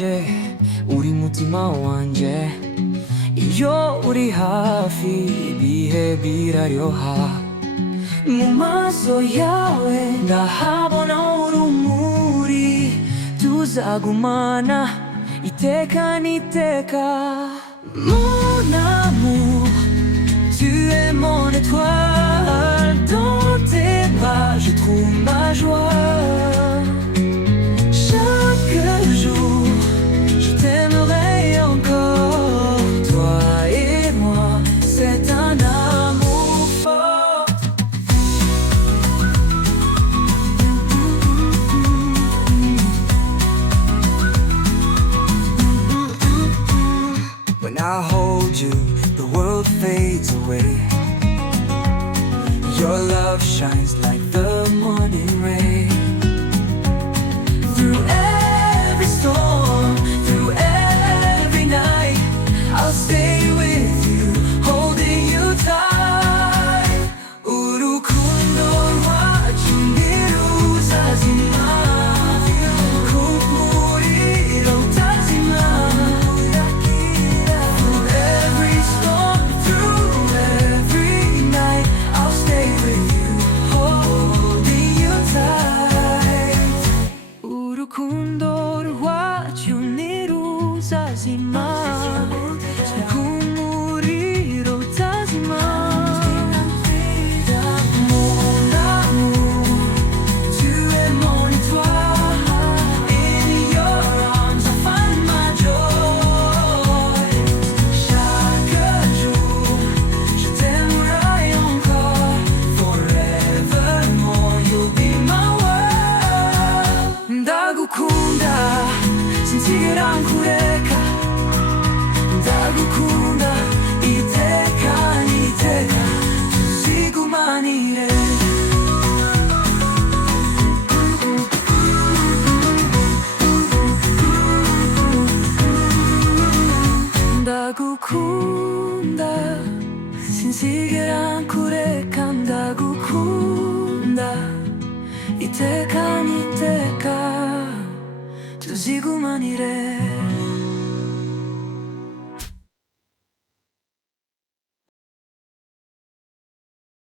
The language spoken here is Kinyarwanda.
wanjye uri mutima wanjye iyo uri hafi ibihe biraryoha mu maso yawe ndahabona urumuri tuzagumana iteka n'iteka Mon amour, tu es mon étoile dans tes bras je trouve ma joie chaque jour je t'aimerai encore toi et moi c'est un amour fort When I hold you the world fades away Your love shines like the morning rain Through every storm, through every night I'll stay with you, holding you tight Urukundo rwacu ntiruzazima Kumuriro utazima Through every storm, through every night I'll stay with you, holding you tight Urukundo rwacu ntiruzazima Kumuriro utazima Mon amour, tu es mon étoile In your arms I find my joy Chaque jour, je t'aimerai encore Forevermore, you'll be my world Ndagukunda, sinzigera nkureka Ndagukunda, iteka n'iteka Tuzigumanire Ndagukunda, sinzigera nkureka Ndagukunda, iteka n'iteka Tuzigumanire